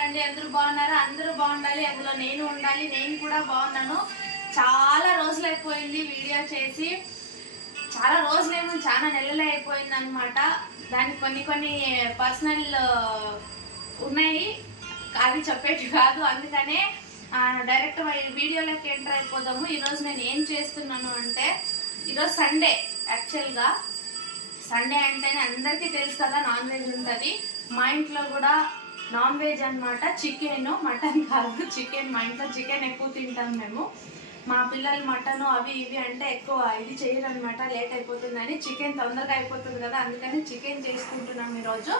ఉన్నారండి? అందరూ బాగున్నారా? అందరూ బాగుండాలి, అందులో నేను ఉండాలి. నేను కూడా బాగున్నాను. చాలా రోజులు అయిపోయింది వీడియో చేసి, చాలా రోజులేమో చాలా నెలలే అయిపోయింది అనమాట. దానికి కొన్ని పర్సనల్ ఉన్నాయి, అవి చెప్పేటి కాదు. అందుకనే డైరెక్ట్ వీడియోలోకి ఎంటర్ అయిపోదాము. ఈరోజు నేను ఏం చేస్తున్నాను అంటే, ఈరోజు సండే. యాక్చువల్గా సండే అంటేనే అందరికీ తెలుసు కదా, నాన్ వెజ్ ఉంటుంది. మా ఇంట్లో కూడా నాన్ వెజ్ అనమాట. చికెన్, మటన్ కాదు, చికెన్. మా ఇంట్లో చికెన్ ఎక్కువ తింటాం మేము. మా పిల్లలు మటన్ అవి ఇవి అంటే ఎక్కువ ఇది చేయరనమాట, లేట్ అయిపోతుందని. చికెన్ తొందరగా అయిపోతుంది కదా, అందుకని చికెన్ చేసుకుంటున్నాం ఈరోజు.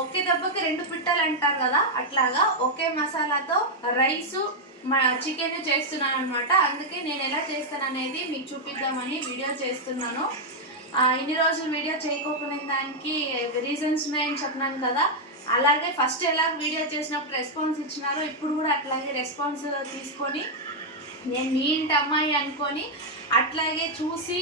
ఒకే దెబ్బకి రెండు పిట్టలు అంటారు కదా, అట్లాగా ఒకే మసాలాతో రైసు చికెన్ చేస్తున్నాను అనమాట. అందుకే నేను ఎలా చేస్తాను అనేది మీకు చూపిద్దామని వీడియో చేస్తున్నాను. ఇన్ని రోజులు వీడియో చేయకపోయిన దానికి రీజన్స్ ఉన్నాయని చెప్పినాను కదా. అలాగే ఫస్ట్ ఎలా వీడియో చేసినప్పుడు రెస్పాన్స్ ఇచ్చినారో ఇప్పుడు కూడా అట్లాగే రెస్పాన్స్ తీసుకొని, నేను మీ ఇంటి అమ్మాయి అనుకొని అట్లాగే చూసి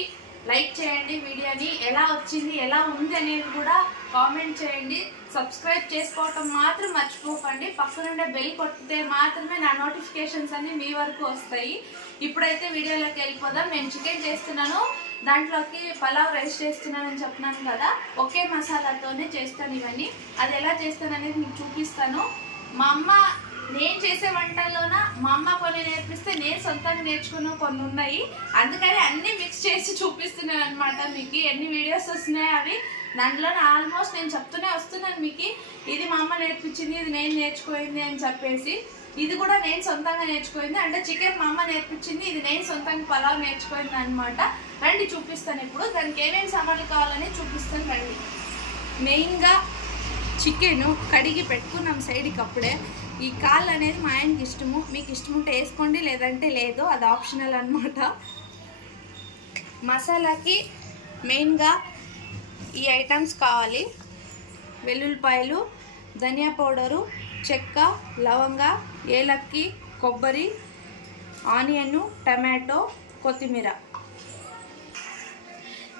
లైక్ చేయండి. వీడియోని ఎలా వచ్చింది, ఎలా ఉంది అనేది కూడా కామెంట్ చేయండి. సబ్స్క్రైబ్ చేసుకోవటం మాత్రం మర్చిపోకండి. పక్కనుండే బెల్ కొట్టితే మాత్రమే నా నోటిఫికేషన్స్ అన్ని మీ వరకు వస్తాయి. ఇప్పుడైతే వీడియోలోకి వెళ్ళిపోదాం. నేను చికెన్ చేస్తున్నాను, దాంట్లోకి పలావ్ రైస్ చేస్తున్నానని చెప్పినాను కదా. ఒకే మసాలాతోనే చేస్తాను ఇవన్నీ. అది ఎలా చేస్తాను అనేది మీకు చూపిస్తాను. మా అమ్మ నేను చేసే వంటల్లోన మా అమ్మ కొన్ని నేర్పిస్తే నేను సొంతంగా నేర్చుకున్న కొన్ని ఉన్నాయి. అందుకని అన్నీ మిక్స్ చేసి చూపిస్తున్నాను అనమాట. మీకు ఎన్ని వీడియోస్ వస్తున్నాయి అవి దాంట్లో ఆల్మోస్ట్ నేను చెప్తూనే వస్తున్నాను మీకు. ఇది మా అమ్మ నేర్పించింది, ఇది నేను నేర్చుకోయింది అని చెప్పేసి. ఇది కూడా నేను సొంతంగా నేర్చుకోయింది. అంటే చికెన్ మా అమ్మ నేర్పించింది, ఇది నేను సొంతంగా పలావ్ నేర్చుకోయింది అనమాట. రండి చూపిస్తాను. ఇప్పుడు దానికి ఏమేమి సామాన్లు కావాలని చూపిస్తాను రండి. మెయిన్గా చికెను కడిగి పెట్టుకున్నాం సైడ్కి. అప్పుడే ఈ కాళ్ళు అనేది మా ఆయనకి ఇష్టము. మీకు ఇష్టం ఉంటే వేసుకోండి, లేదంటే లేదు, అది ఆప్షనల్ అనమాట. మసాలాకి మెయిన్గా ఈ ఐటమ్స్ కావాలి: వెల్లుల్లిపాయలు, ధనియా పౌడరు, చెక్క, లవంగ, ఏలక్కి, కొబ్బరి, ఆనియన్, టమాటో, కొత్తిమీర.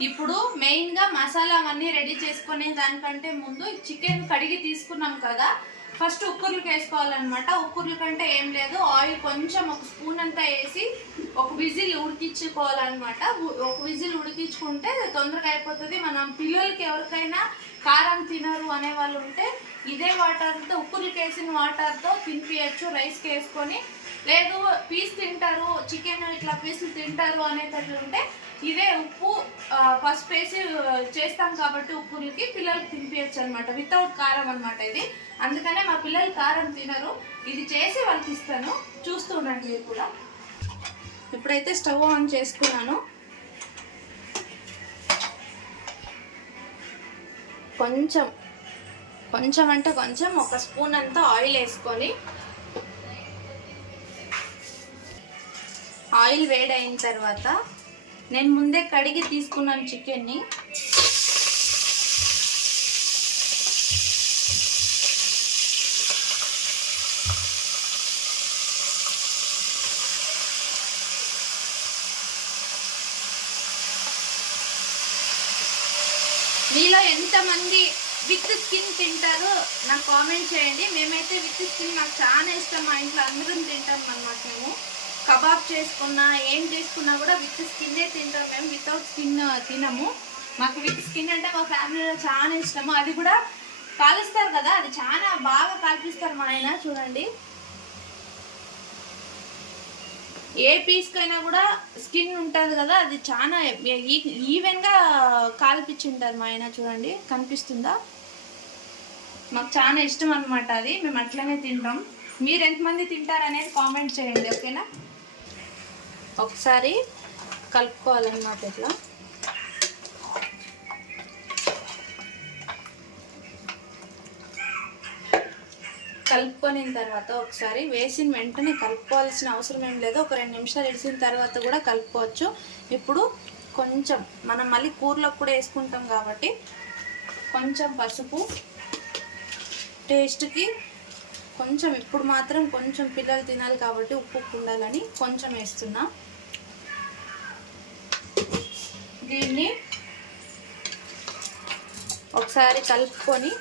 ఇప్పుడు మెయిన్గా మసాలా అవన్నీ రెడీ చేసుకునే దానికంటే ముందు చికెన్ కడిగి తీసుకున్నాం కదా, ఫస్ట్ ఉక్కుర్లకు వేసుకోవాలన్నమాట. ఉక్కుర్ల కంటే ఏం లేదు, ఆయిల్ కొంచెం ఒక స్పూన్ అంతా వేసి ఒక విజిల్ ఉడికించుకోవాలన్నమాట. ఒక విజిల్ ఉడికించుకుంటే తొందరగా అయిపోతుంది. మనం పిల్లలకి ఎవరికైనా కారం తినరు అనే వాళ్ళు ఉంటే ఇదే వాటర్తో, ఉక్కుర్లకి వేసిన వాటర్తో తినిపించచ్చు రైస్కి వేసుకొని. లేదు పీస్ తింటారు, చికెన్ ఇట్లా పీసులు తింటారు అనేటట్లు ఉంటే ఇదే ఉప్పు పసుపు వేసి చేస్తాం కాబట్టి ఉప్పులకి పిల్లలకి తినిపించచ్చు అనమాట. వితౌట్ కారం అనమాట ఇది. అందుకనే మా పిల్లలు కారం తినరు. ఇది చేసి వాళ్ళకి ఇస్తాను, చూస్తూ ఉండండి మీరు కూడా. ఇప్పుడైతే స్టవ్ ఆన్ చేసుకున్నాను. కొంచెం అంటే కొంచెం ఒక స్పూన్ అంతా ఆయిల్ వేసుకొని, ఆయిల్ వేడైన తర్వాత నేను ముందే కడిగి తీసుకున్నాను చికెన్ని. మీలో ఎంతమంది విత్ స్కిన్ తింటారో నాకు కామెంట్ చేయండి. మేమైతే విత్ స్కిన్ నాకు చాలా ఇష్టం. మా ఇంట్లో అందరం తింటాం అన్నమాట. మేము కబాబ్ చేసుకున్నా ఏం చేసుకున్నా కూడా విత్ స్కిన్నే తింటాం మేము. వితౌట్ స్కిన్ తినము. మాకు విత్ స్కిన్ అంటే మా ఫ్యామిలీలో చాలా ఇష్టము. అది కూడా కాలుస్తారు కదా, అది చాలా బాగా కాల్పిస్తారు మా ఆయన. చూడండి, ఏ పీస్కైనా కూడా స్కిన్ ఉంటుంది కదా, అది చాలా ఈవెన్గా కాల్పించింటారు మా ఆయన. చూడండి, కనిపిస్తుందా? మాకు చాలా ఇష్టం అనమాట అది. మేము అట్లనే తింటాం. మీరు ఎంతమంది తింటారనేది కామెంట్ చేయండి, ఓకేనా? ఒకసారి కలుపుకోవాలన్నమాట. ఇట్లా కలుపుకొని తర్వాత ఒకసారి వేసిన వెంటనే కలుపుకోవాల్సిన అవసరం ఏం లేదు. ఒక 2 నిమిషాలు ఇడిసిన తర్వాత కూడా కలుపుకోవచ్చు. ఇప్పుడు కొంచెం మనం మళ్ళీ కూరలో కూడా వేసుకుంటాం కాబట్టి కొంచెం పసుపు, టేస్ట్కి కొంచెం, ఇప్పుడు మాత్రం కొంచెం పిల్లలు తినాలి కాబట్టి ఉప్పు ఉండాలని కొంచెం వేస్తున్నా. దీన్ని ఒకసారి కలుపుకొని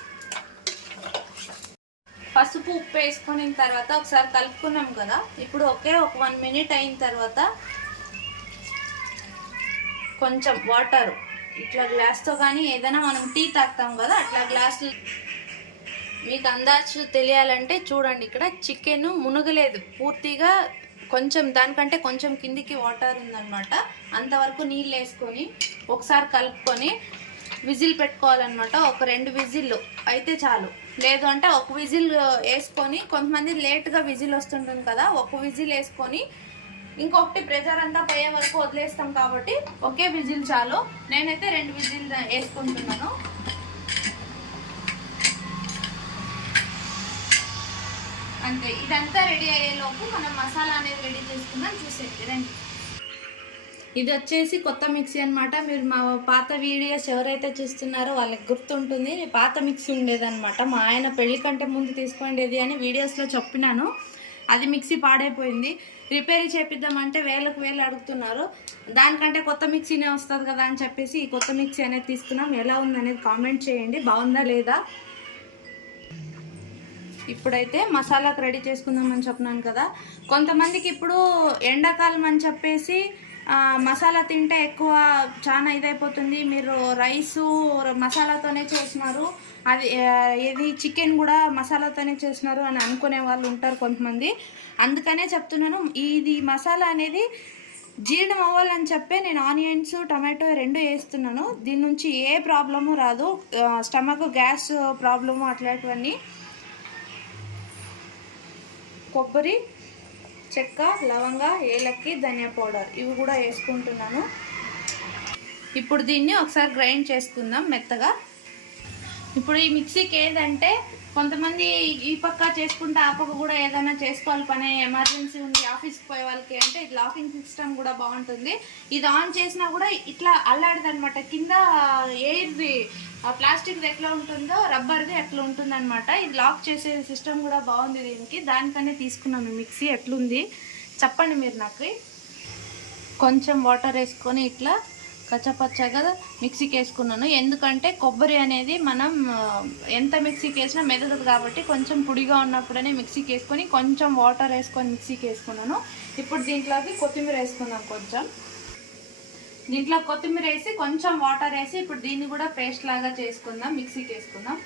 పసుపు ఉప్పు వేసుకున్న తర్వాత ఒకసారి కలుపుకున్నాం కదా. ఇప్పుడు ఒక 1 మినిట్ అయిన తర్వాత కొంచెం వాటర్ ఇట్లా గ్లాస్తో కానీ ఏదైనా మనం టీ తాగుతాం కదా అట్లా గ్లాసులు. మీకు అందాజు తెలియాలంటే చూడండి, ఇక్కడ చికెన్ మునగలేదు పూర్తిగా, కొంచెం దానికంటే కొంచెం కిందికి వాటర్ ఉందన్నమాట. అంతవరకు నీళ్ళు వేసుకొని ఒకసారి కలుపుకొని విజిల్ పెట్టుకోవాలన్నమాట. ఒక 2 విజిల్లు అయితే చాలు. లేదు అంటే ఒక విజిల్ వేసుకొని, కొంతమంది లేట్గా విజిల్ వస్తుంటుంది కదా, ఒక విజిల్ వేసుకొని ఇంకొకటి ప్రెషర్ అంతా పోయే వరకు వదిలేస్తాం కాబట్టి ఒకే విజిల్ చాలు. నేనైతే 2 విజిల్ వేసుకుంటున్నాను. అంతే. ఇదంతా రెడీ అయ్యేలోపు మనం మసాలా అనేది రెడీ చేసుకుందాం. చూసేది రండి. ఇది వచ్చేసి కొత్త మిక్సీ అనమాట. మీరు మా పాత వీడియోస్ ఎవరైతే చూస్తున్నారో వాళ్ళకి గుర్తుంటుంది. పాత మిక్సీ ఉండేదన్నమాట. మా ఆయన పెళ్లి కంటే ముందు తీసుకోండేది అని వీడియోస్లో చెప్పినాను. అది మిక్సీ పాడైపోయింది. రిపేర్ చేపిద్దామంటే వేలకు అడుగుతున్నారు. దానికంటే కొత్త మిక్సీనే వస్తుంది కదా అని చెప్పేసి ఈ కొత్త మిక్సీ అనేది తీసుకున్నాం. ఎలా ఉందనేది కామెంట్ చేయండి, బాగుందా లేదా. ఇప్పుడైతే మసాలాకు రెడీ చేసుకుందామని చెప్పినాను కదా. కొంతమందికి ఇప్పుడు ఎండాకాలం అని చెప్పేసి మసాలా తింటే ఎక్కువ చాలా ఇదైపోతుంది, మీరు రైసు మసాలాతోనే చేసినారు, అది ఏది చికెన్ కూడా మసాలాతోనే చేసినారు అని అనుకునే వాళ్ళు ఉంటారు కొంతమంది. అందుకనే చెప్తున్నాను, ఇది మసాలా అనేది జీర్ణం అవ్వాలని చెప్పే నేను ఆనియన్స్ టమాటో 2 వేస్తున్నాను. దీని నుంచి ఏ ప్రాబ్లము రాదు, స్టమక్ గ్యాస్ ప్రాబ్లము అట్లాంటివన్నీ. కొబ్బరి, చెక్క, లవంగ, ఏలక్కి, ధనియా పౌడర్ ఇవి కూడా వేసుకుంటున్నాను. ఇప్పుడు దీన్ని ఒకసారి గ్రైండ్ చేసుకుందాం మెత్తగా. ఇప్పుడు ఈ మిక్సీకి ఏదంటే కొంతమంది ఈ పక్క చేసుకుంటే ఆ పక్క కూడా ఏదైనా చేసుకోవాలి, పని ఎమర్జెన్సీ ఉంది ఆఫీస్కి పోయే వాళ్ళకి అంటే ఇది లాకింగ్ సిస్టమ్ కూడా బాగుంటుంది. ఇది ఆన్ చేసినా కూడా ఇట్లా అల్లాడదనమాట. కింద ఎయిర్ది ప్లాస్టిక్ది ఎట్లా ఉంటుందో రబ్బర్ది ఎట్లా ఉంటుందన్నమాట. ఇది లాక్ చేసే సిస్టమ్ కూడా బాగుంది దీనికి. దానికనే తీసుకున్నాను మిక్సీ. ఎట్లుంది చెప్పండి మీరు నాకు. కొంచెం వాటర్ వేసుకొని ఇట్లా కచ్చపచ్చగా మిక్సీకి వేసుకున్నాను. ఎందుకంటే కొబ్బరి అనేది మనం ఎంత మిక్సీకి వేసినా మెదగదు కాబట్టి కొంచెం పొడిగా ఉన్నప్పుడనే మిక్సీకి వేసుకొని కొంచెం వాటర్ వేసుకొని మిక్సీకి వేసుకున్నాను. ఇప్పుడు దీంట్లోకి కొత్తిమీర వేసుకుందాం. దీంట్లో కొత్తిమీర వేసి కొంచెం వాటర్ వేసి ఇప్పుడు దీన్ని కూడా పేస్ట్ లాగా చేసుకుందాం, మిక్సీకి వేసుకుందాం.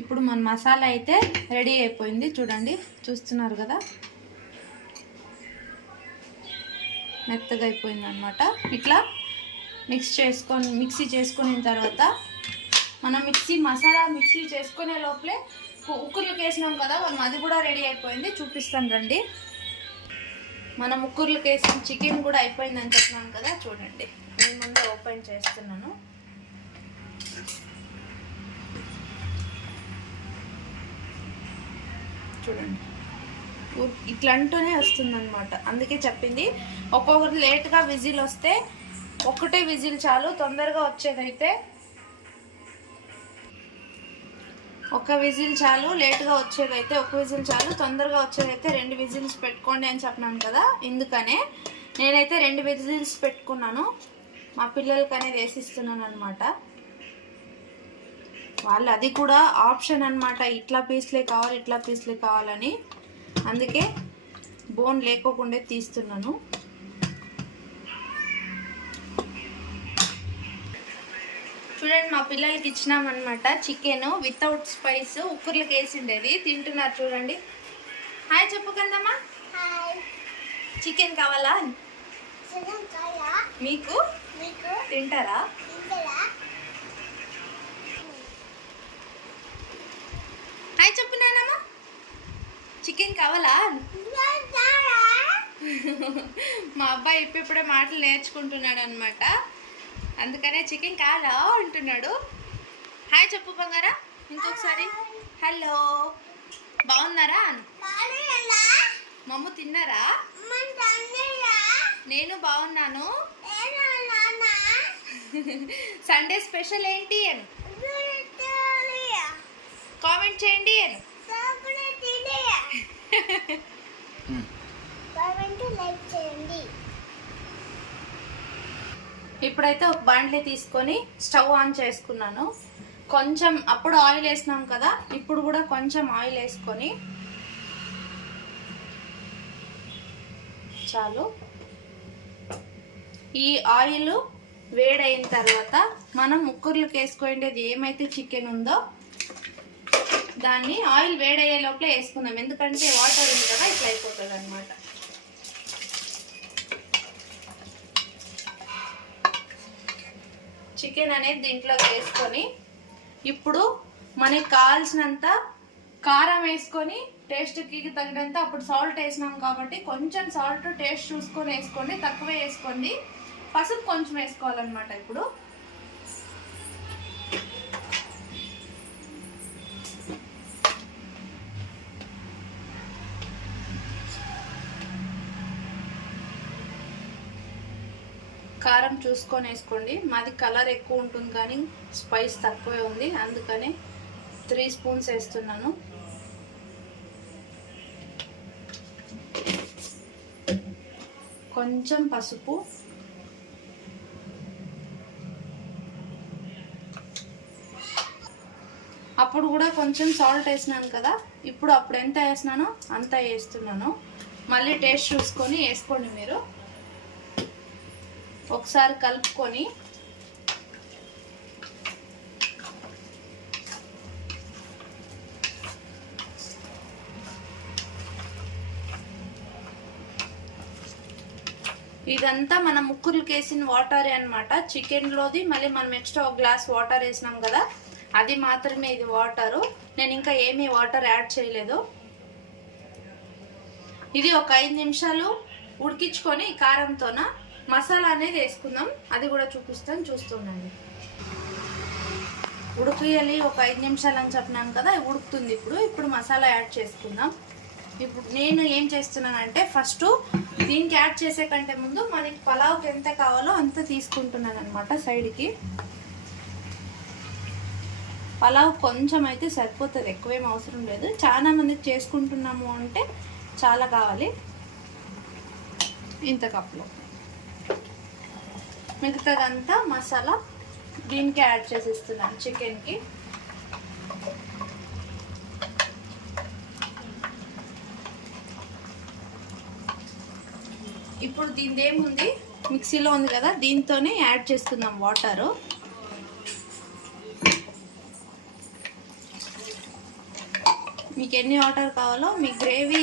ఇప్పుడు మన మసాలా అయితే రెడీ అయిపోయింది. చూడండి, చూస్తున్నారు కదా, మెత్తగా అయిపోయింది అనమాట. ఇట్లా మిక్సీ చేసుకున్న తర్వాత మనం మసాలా మిక్సీ చేసుకునే లోపలే ఉక్కుర్లకు వేసినాం కదా, మనం అది కూడా రెడీ అయిపోయింది. చూపిస్తాను రండి. మనం ఉక్కుర్లకు వేసిన చికెన్ కూడా అయిపోయిందని చెప్పినాను కదా, చూడండి నేను ముందు ఓపెన్ చేస్తున్నాను. చూడండి, ఇట్లా అంటూనే వస్తుందన్నమాట. అందుకే చెప్పింది, ఒక్కొక్కరు లేట్గా విజిల్ వస్తే ఒకటే విజిల్ చాలు. తొందరగా వచ్చేదైతే ఒక విజిల్ చాలు, లేట్గా వచ్చేదైతే ఒక విజిల్ చాలు, తొందరగా వచ్చేదైతే 2 విజిల్స్ పెట్టుకోండి అని చెప్పినాను కదా. ఎందుకనే నేనైతే 2 విజిల్స్ పెట్టుకున్నాను. మా పిల్లలకి అనేది వేసిస్తున్నాను అనమాట. వాళ్ళు అది కూడా ఆప్షన్ అనమాట, ఇట్లా పీస్లే కావాలి ఇట్లా పీస్లే కావాలని. అందుకే బోన్ లేకోకుండా తీస్తున్నాను. చూడండి, మా పిల్లలకి ఇచ్చినామన్నమాట చికెన్ వితౌట్ స్పైస్. ఉక్కుర్లకు వేసిండేది తింటున్నారు. చూడండి, హాయ్ చెప్పు కందమ్మా. చికెన్ కావాలా మీకు? తింటారా? హాయ్ చెప్పు నాన్నమ్మా. చికెన్ కావాలా? మా అబ్బాయి ఇప్పుడే మాటలు నేర్చుకుంటున్నాడు అనమాట. అందుకనే చికెన్ కావాలా అంటున్నాడు. హాయ్ చెప్పు బంగారా ఇంకొకసారి. హలో, బాగున్నారా? మమ్మ తిన్నారా? నేను బాగున్నాను. సండే స్పెషల్ ఏంటి అని కామెంట్ చేయండి అని. ఇప్పుడైతే ఒక బాండ్లీ తీసుకొని స్టవ్ ఆన్ చేసుకున్నాను. కొంచెం అప్పుడు ఆయిల్ వేసినాం కదా, ఇప్పుడు కూడా కొంచెం ఆయిల్ వేసుకొని చాలు. ఈ ఆయిల్ వేడైన తర్వాత మనం ముక్కర్లకు వేసుకోండేది ఏమైతే చికెన్ ఉందో దాన్ని ఆయిల్ వేడయ్యే లోపల వేసుకుందాం, ఎందుకంటే వాటర్ ఉంది కదా ఇట్లా అయిపోతుంది అనమాట. చికెన్ అనేది దీంట్లోకి వేసుకొని ఇప్పుడు మనకి కావాల్సినంత కారం వేసుకొని టేస్ట్కి తగినంత, అప్పుడు సాల్ట్ వేసినాం కాబట్టి కొంచెం సాల్ట్ టేస్ట్ చూసుకొని వేసుకోండి, తక్కువే వేసుకోండి. పసుపు కొంచెం వేసుకోవాలన్నమాట. ఇప్పుడు కారం చూసుకొని వేసుకోండి. మాది కలర్ ఎక్కువ ఉంటుంది కానీ స్పైస్ తక్కువే ఉంది, అందుకని 3 స్పూన్స్ వేస్తున్నాను. కొంచెం పసుపు, అప్పుడు కూడా కొంచెం సాల్ట్ వేసినాను కదా, అప్పుడు ఎంత వేసినానో అంత వేస్తున్నాను. మళ్ళీ టేస్ట్ చూసుకొని వేసుకోండి. మీరు ఒకసారి కలుపుకొని ఇదంతా మనం ముక్కర్లకు వేసిన వాటరే అనమాట, చికెన్లోది. మళ్ళీ మనం ఎక్స్ట్రా ఒక గ్లాస్ వాటర్ వేసినాం కదా, అది మాత్రమే ఇది వాటరు. నేను ఇంకా ఏమీ వాటర్ యాడ్ చేయలేదు. ఇది ఒక 5 నిమిషాలు ఉడికించుకొని కారంతోన మసాలా అనేది వేసుకుందాం, అది కూడా చూపిస్తాను, చూస్తుండండి. ఉడికియాలి ఒక 5 నిమిషాలు అని చెప్పినాను కదా, ఉడుకుతుంది. ఇప్పుడు మసాలా యాడ్ చేసుకుందాం. ఇప్పుడు నేను ఏం చేస్తున్నానంటే ఫస్ట్ దీనికి యాడ్ చేసే కంటే ముందు మనకి పలావ్కి ఎంత కావాలో అంత తీసుకుంటున్నాను అనమాట సైడ్కి. పలావ్ కొంచెం అయితే సరిపోతుంది, ఎక్కువేం అవసరం లేదు. చాలా మందికి చేసుకుంటున్నాము అంటే చాలా కావాలి. ఇంత కప్లో మిగతాదంతా మసాలా దీనికి యాడ్ చేసిస్తున్నాను చికెన్కి. ఇప్పుడు దీని ఏముంది, మిక్సీలో ఉంది కదా, దీంతోనే యాడ్ చేస్తున్నాం వాటరు. మీకు ఎన్ని వాటర్ కావాలో, మీ గ్రేవీ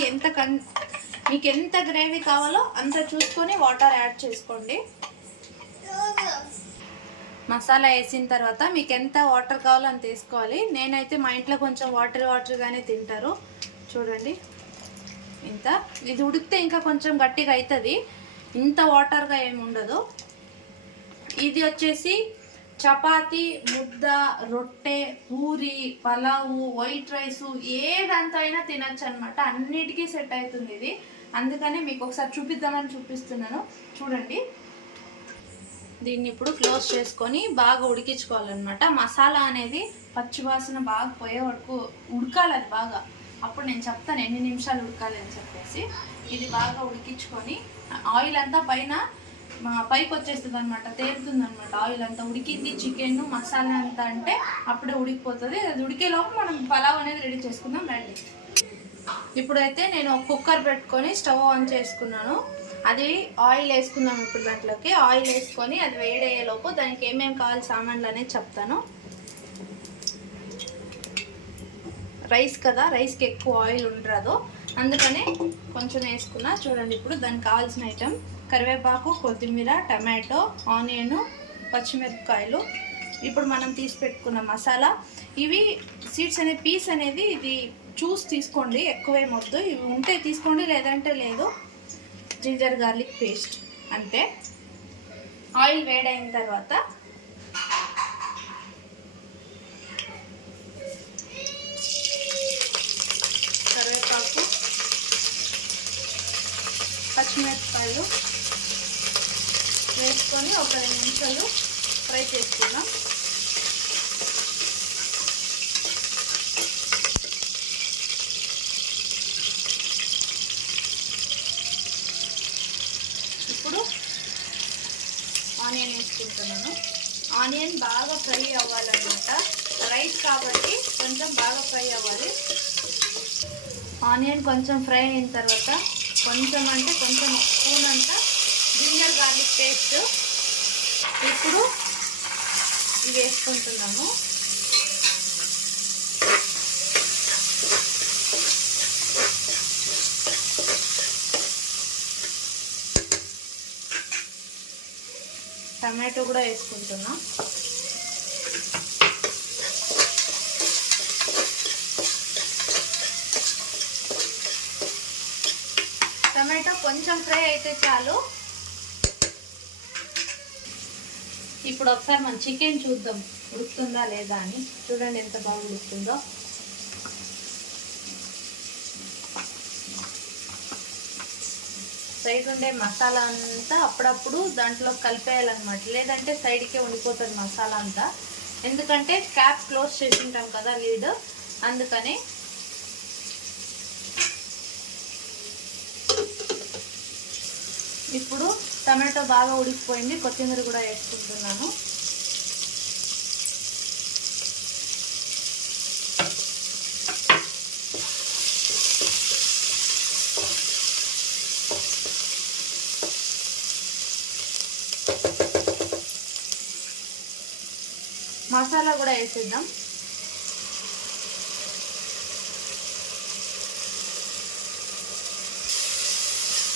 మీకు ఎంత గ్రేవీ కావాలో అంత చూసుకొని వాటర్ యాడ్ చేసుకోండి. మసాలా వేసిన తర్వాత మీకు ఎంత వాటర్ కావాలో అంత వేసుకోవాలి. నేనైతే మా ఇంట్లో కొంచెం వాటర్గానే తింటారు. చూడండి ఇంత. ఇది ఉడికితే ఇంకా కొంచెం గట్టిగా అవుతుంది, ఇంత వాటర్గా ఏమి ఉండదు. ఇది వచ్చేసి చపాతి, ముద్ద, రొట్టె, పూరి, పలావు, వైట్ రైసు ఏదంతా అయినా తినచ్చు అనమాట. అన్నిటికీ సెట్ అవుతుంది ఇది. అందుకని మీకు ఒకసారి చూపిద్దామని చూపిస్తున్నాను. చూడండి, దీన్ని ఇప్పుడు క్లోజ్ చేసుకొని బాగా ఉడికించుకోవాలన్నమాట. మసాలా అనేది పచ్చివాసన బాగా పోయే వరకు ఉడకాలి, అది బాగా. అప్పుడు నేను చెప్తాను ఎన్ని నిమిషాలు ఉడకాలి అని చెప్పేసి. ఇది బాగా ఉడికించుకొని ఆయిల్ అంతా పైకి వచ్చేస్తుంది అనమాట, తేలుతుంది అనమాట. ఆయిల్ అంతా ఉడికింది, చికెన్ మసాలా అంతా అంటే అప్పుడే ఉడికిపోతుంది. అది ఉడికేలోపు మనం పలావ్ అనేది రెడీ చేసుకుందాం రండి. ఇప్పుడైతే నేను ఒక కుక్కర్ పెట్టుకొని స్టవ్ ఆన్ చేసుకున్నాను. అది ఆయిల్ వేసుకున్నాం. ఇప్పుడు దాంట్లోకి ఆయిల్ వేసుకొని అది వేడయ్యేలోపు దానికి ఏమేమి కావాలి సామాన్లు అనేది చెప్తాను. రైస్ కదా, రైస్కి ఎక్కువ ఆయిల్ ఉండదు, అందుకనే కొంచెం వేసుకున్నా. చూడండి, ఇప్పుడు దానికి కావాల్సిన ఐటెం కరివేపాకు, కొత్తిమీర, టమాటో, ఆనియన్, పచ్చిమిరపకాయలు. ఇప్పుడు మనం తీసి పెట్టుకున్న మసాలా. ఇవి సీడ్స్ అనే పీస్ అనేది ఇది చూసి తీసుకోండి, ఎక్కువేమొద్దు. ఇవి ఉంటే తీసుకోండి, లేదంటే లేదు. జింజర్ గార్లిక్ పేస్ట్ అంతే. ఆయిల్ వేడైన తర్వాత కరివేపాకు, పచ్చిమిరపకాయలు వేసుకొని ఒక 2 నిమిషాలు ఫ్రై చేసుకుందాం. ఇప్పుడు ఆనియన్ వేసుకుంటున్నాను. ఆనియన్ బాగా ఫ్రై అవ్వాలన్నమాట. ఫ్రై అవ్వాలి. ఆనియన్ కొంచెం ఫ్రై అయిన తర్వాత కొంచెం అంటే కొంచెం స్పూన్ అంతా జింజర్ గార్లిక్ పేస్ట్ ఇప్పుడు ఇవి వేసుకుంటున్నాము. టమాటో కూడా వేసుకుంటున్నాం. టమాటో కొంచెం ఫ్రై అయితే చాలు. ఇప్పుడు ఒకసారి మన చికెన్ చూద్దాం ఉడుకుతుందా లేదా అని. చూడండి ఎంత బాగా ఉడుకుతుందో. సైడ్ ఉండే మసాలా అంతా అప్పుడప్పుడు దాంట్లో కలిపేయాలన్నమాట, లేదంటే సైడ్కే ఉండిపోతుంది మసాలా అంతా. ఎందుకంటే క్యాప్ క్లోజ్ చేసి ఉంటాం కదా లీడ్, అందుకని. ఇప్పుడు టమాటో బాగా ఉడికిపోయింది, కొత్తిమీర కూడా వేసుకుంటున్నాను. మసాలా కూడా వేసేద్దాం.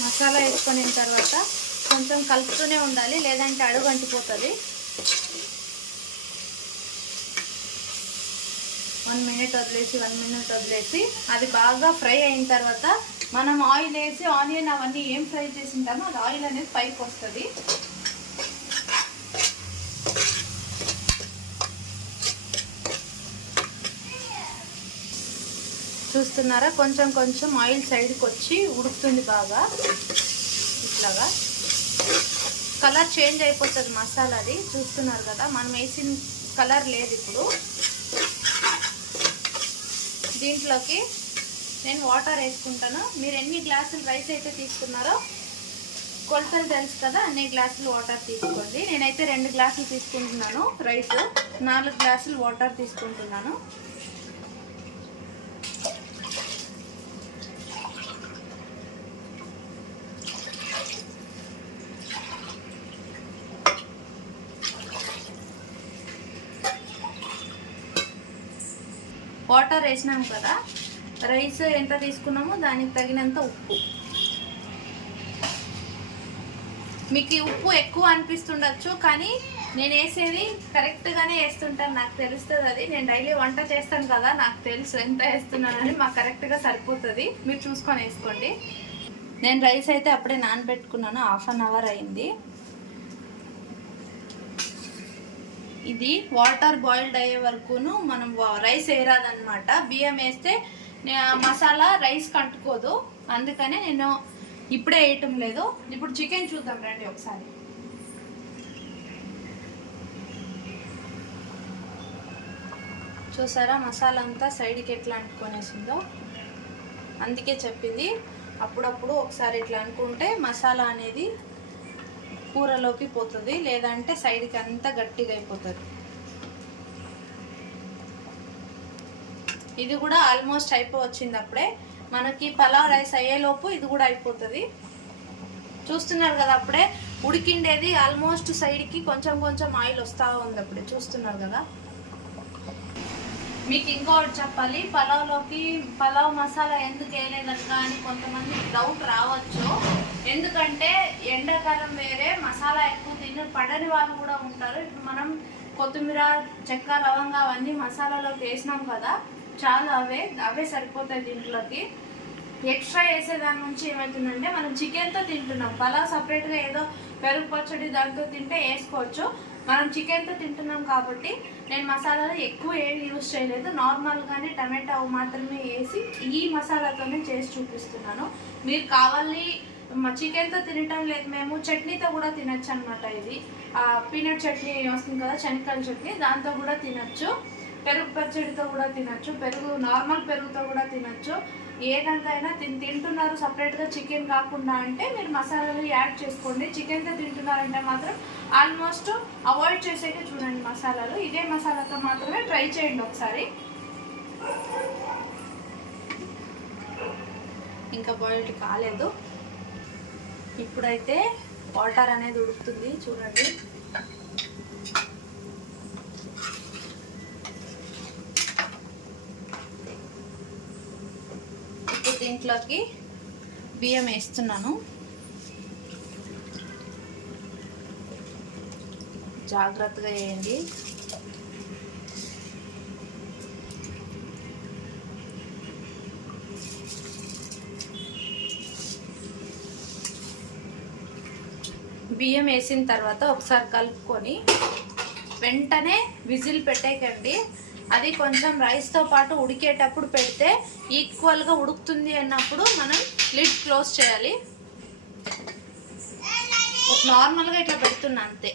మసాలా వేసుకున్న తర్వాత కొంచెం కలుపుతూనే ఉండాలి, లేదంటే అడుగు అంటిపోతుంది. 1 మినిట్ వదిలేసి అది బాగా ఫ్రై అయిన తర్వాత మనం ఆయిల్ వేసి ఆనియన్ అవన్నీ ఏం ఫ్రై చేసి ఉంటామో అది ఆయిల్ అనేది పైకి వస్తుంది. చూస్తున్నారా, కొంచెం కొంచెం ఆయిల్ సైడ్కి వచ్చి ఉడుకుతుంది బాగా. ఇట్లాగా కలర్ చేంజ్ అయిపోతుంది మసాలాది. చూస్తున్నారు కదా, మనం వేసిన కలర్ లేదు. ఇప్పుడు దీంట్లోకి నేను వాటర్ వేసుకుంటాను. మీరు ఎన్ని గ్లాసులు రైస్ అయితే తీసుకున్నారో కొలతలు తెలుసు కదా, అన్ని గ్లాసులు వాటర్ తీసుకోండి. నేనైతే 2 గ్లాసులు తీసుకుంటున్నాను రైస్, 4 గ్లాసులు వాటర్ తీసుకుంటున్నాను. వాటర్ వేసినాం కదా, రైస్ ఎంత తీసుకున్నామో దానికి తగినంత ఉప్పు. మీకు ఉప్పు ఎక్కువ అనిపిస్తుండొచ్చు, కానీ నేను వేసేది కరెక్ట్గానే వేస్తుంటాను, నాకు తెలుస్తుంది. అది నేను డైలీ వంట చేస్తాను కదా, నాకు తెలుసు ఎంత వేస్తున్నానని. మాకు కరెక్ట్గా సరిపోతుంది, మీరు చూసుకొని వేసుకోండి. నేను రైస్ అయితే అప్పుడే నానబెట్టుకున్నాను, 1/2 అవర్ అయింది. ఇది వాటర్ బాయిల్డ్ అయ్యే వరకును మనం రైస్ వేయరాదనమాట. బియ్యం వేస్తే మసాలా రైస్ కంటుకోదు, అందుకనే నేను ఇప్పుడే వేయటం లేదు. ఇప్పుడు చికెన్ చూద్దాం రండి ఒకసారి. చూసారా మసాలా అంతా సైడ్కి ఎట్లా అంటుకొనేసిందో. అందుకే చెప్పింది అప్పుడప్పుడు ఒకసారి ఇట్లా అనుకుంటే మసాలా అనేది కూరలోకి పోతుంది, లేదంటే సైడ్కి అంతా గట్టిగా అయిపోతుంది. ఇది కూడా ఆల్మోస్ట్ అయిపోవచ్చింది. అప్పుడే మనకి పలావ్ రైస్ అయ్యేలోపు ఇది కూడా అయిపోతుంది. చూస్తున్నారు కదా, అప్పుడే ఉడికిండేది ఆల్మోస్ట్ సైడ్కి కొంచెం కొంచెం ఆయిల్ వస్తూ ఉంది. అప్పుడే చూస్తున్నారు కదా. మీకు ఇంకోటి చెప్పాలి, పలావ్లోకి పలావ్ మసాలా ఎందుకు వేయలేదక్క అని కొంతమంది డౌట్ రావచ్చు. ఎందుకంటే ఎండాకాలం వేరే మసాలా ఎక్కువ పడని వాళ్ళు కూడా ఉంటారు. ఇప్పుడు మనం కొత్తిమీర, చెక్క, లవంగా అవన్నీ మసాలాలోకి వేసినాం కదా, చాలా అవే సరిపోతాయి దీంట్లోకి. ఎక్స్ట్రా వేసేదాని నుంచి ఏమవుతుందంటే మనం చికెన్తో తింటున్నాం. పలావ్ సపరేట్గా ఏదో పెరుగు పచ్చడి దాంతో తింటే వేసుకోవచ్చు. మనం చికెన్తో తింటున్నాం కాబట్టి నేను మసాలాలు ఎక్కువ ఏమి యూజ్ చేయలేదు, నార్మల్గానే టమాటా మాత్రమే వేసి ఈ మసాలాతోనే చేసి చూపిస్తున్నాను. మీరు కావాలి చికెన్తో తినటం లేదు, మేము చట్నీతో కూడా తినచ్చు అనమాట. ఇది పీనట్ చట్నీ వస్తుంది కదా, శనగకాయల చట్నీ, దాంతో కూడా తినచ్చు. పెరుగు పచ్చడితో కూడా తినచ్చు, నార్మల్ పెరుగుతో కూడా తినచ్చు. ఏదంతైనా తింటున్నారు సపరేట్గా చికెన్ కాకుండా అంటే మీరు మసాలాలు యాడ్ చేసుకోండి. చికెన్తో తింటున్నారంటే మాత్రం ఆల్మోస్ట్ అవాయిడ్ చేసేకే చూడండి మసాలాలు. ఇదే మసాలాతో మాత్రమే ట్రై చేయండి ఒకసారి. ఇంకా బాయిల్డ్ కాలేదు. ఇప్పుడైతే వాటర్ అనేది ఉడుకుతుంది చూడండి. ఇప్పుడు దీంట్లోకి బియ్యం వేస్తున్నాను. జాగ్రత్తగా వేయండి. బియ్యం వేసిన తర్వాత ఒకసారి కలుపుకొని వెంటనే విజిల్ పెట్టేయకండి. అది కొంచెం రైస్తో పాటు ఉడికేటప్పుడు పెడితే ఈక్వల్గా ఉడుకుతుంది అన్నప్పుడు మనం లిడ్ క్లోజ్ చేయాలి. నార్మల్గా ఇట్లా పెడుతున్నా అంతే.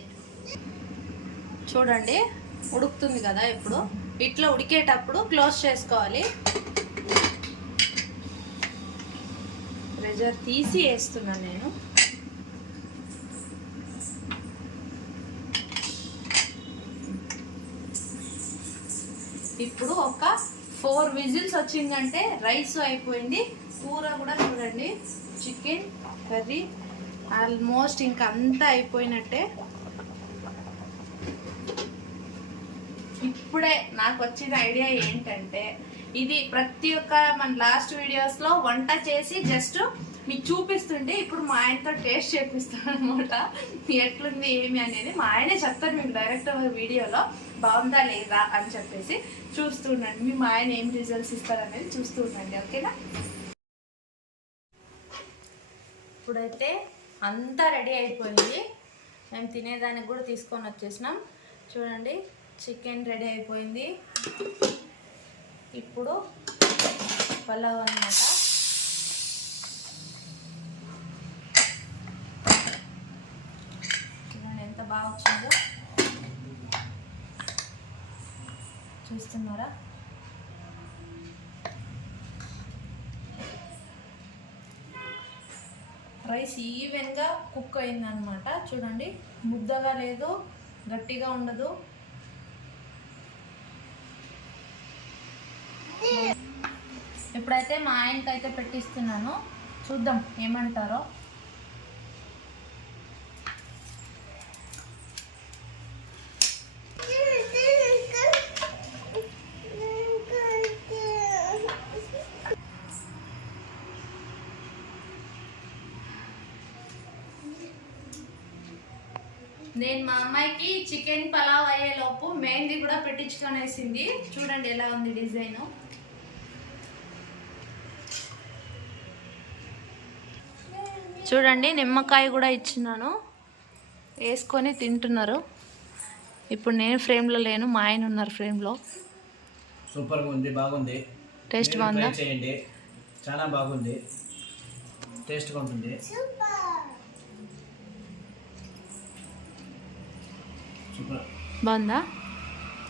చూడండి ఉడుకుతుంది కదా. ఇప్పుడు ఇట్లా ఉడికేటప్పుడు క్లోజ్ చేసుకోవాలి. ప్రెషర్ తీసి వేస్తున్నాను నేను. ఇప్పుడు ఒక 4 విజిల్స్ వచ్చిందంటే రైస్ అయిపోయింది. కూర కూడా చూడండి, చికెన్ కర్రీ ఆల్మోస్ట్ ఇంకా అంతా అయిపోయినట్టే. ఇప్పుడే నాకు వచ్చిన ఐడియా ఏంటంటే, ఇది ప్రతి ఒక్క మన లాస్ట్ వీడియోస్లో వంట చేసి జస్ట్ మీకు చూపిస్తుంటే ఇప్పుడు మా ఆయనతో టేస్ట్ చేపిస్తాను అనమాట. ఎట్లుంది ఏమి అనేది మా ఆయనే చెప్తారు మీకు డైరెక్ట్ వీడియోలో, బాగుందా లేదా అని చెప్పేసి చూస్తూ ఉండండి. మీ మా ఆయన ఏం రిజల్ట్స్ ఇస్తారనేది చూస్తూ ఉండండి, ఓకేనా. ఇప్పుడైతే అంతా రెడీ అయిపోయింది. మేము తినేదానికి కూడా తీసుకొని వచ్చేసినాం. చూడండి చికెన్ రెడీ అయిపోయింది. ఇప్పుడు పలావ్ అన్నమాట. చూడండి ఎంత బాగా వచ్చిందో, చూస్తున్నారా. రైస్ ఈవెన్గా కుక్ అయిందనమాట. చూడండి ముద్దగా లేదు, గట్టిగా ఉండదు. ఇప్పుడైతే మా ఆయనకైతే పెట్టిస్తున్నాను, చూద్దాం ఏమంటారో. నేను మా అమ్మాయికి చికెన్ పలావ్ అయ్యేలోపు మెహందీ కూడా పెట్టించుకొనేసింది. చూడండి ఎలా ఉంది డిజైన్. చూడండి నిమ్మకాయ కూడా ఇచ్చినాను, వేసుకొని తింటున్నారు. ఇప్పుడు నేను ఫ్రేమ్లో లేను, మా ఆయన ఉన్నారు ఫ్రేమ్లో. సూపర్గా ఉంది, బాగుంది. టేస్ట్ బాగుందా? చేయండి, చాలా బాగుంది, టేస్ట్గా ఉంటుంది. బాగుందా?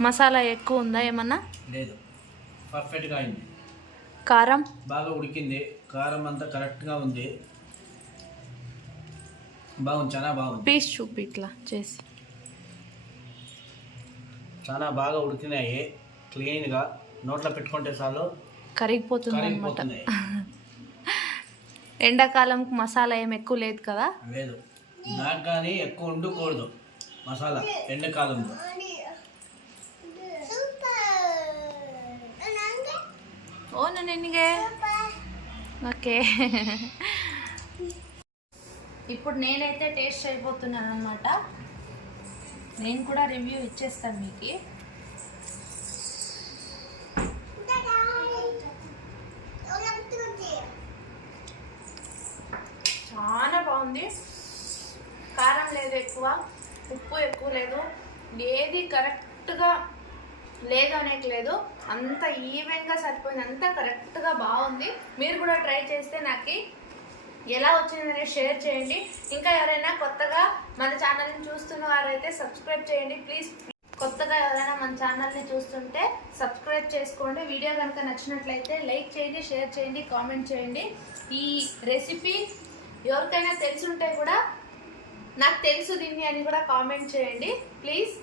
మసాలా ఎక్కువ ఉందా ఏమన్నా? లేదు, పర్ఫెక్ట్గా అయింది. కారం బాగా ఉడికింది, కారం అంతా కరెక్ట్గా ఉంది. బాగుంది, చాలా బాగుంది. పీస్ చూపి ఇట్లా చేసి. చాలా బాగా ఉడికినాయి, క్లీన్గా నోట్లో పెట్టుకుంటే చాలు కరిగిపోతుంది అనమాట. ఎండాకాలంకి మసాలా ఏం ఎక్కువ లేదు కదా. లేదు, నాకు కానీ ఎక్కువ ఉండకూడదు మసాలా ఎండాకాలంలో. ఓ నిన్గే ఓకే. ఇప్పుడు నేనైతే టేస్ట్ అయిపోతున్నాను అనమాట. నేను కూడా రివ్యూ ఇచ్చేస్తాను మీకు. చాలా బాగుంది. కారం లేదు ఎక్కువ, ఉప్పు ఎక్కువ లేదు, ఏది కరెక్ట్గా లేదు అనేట్లేదు, అంత ఈవెన్గా సరిపోయింది, అంత కరెక్ట్గా బాగుంది. మీరు కూడా ట్రై చేస్తే నాకు ఎలా వచ్చిందని షేర్ చేయండి. ఇంకా ఎవరైనా కొత్తగా మన ఛానల్ని చూస్తున్న వారైతే సబ్స్క్రైబ్ చేయండి ప్లీజ్. కొత్తగా ఎవరైనా మన ఛానల్ని చూస్తుంటే సబ్స్క్రైబ్ చేసుకోండి. వీడియో కనుక నచ్చినట్లయితే లైక్ చేయండి, షేర్ చేయండి, కామెంట్ చేయండి. ఈ రెసిపీ ఎవరికైనా తెలుసుంటే కూడా నాకు తెలుసు దీన్ని అని కూడా కామెంట్ చేయండి ప్లీజ్.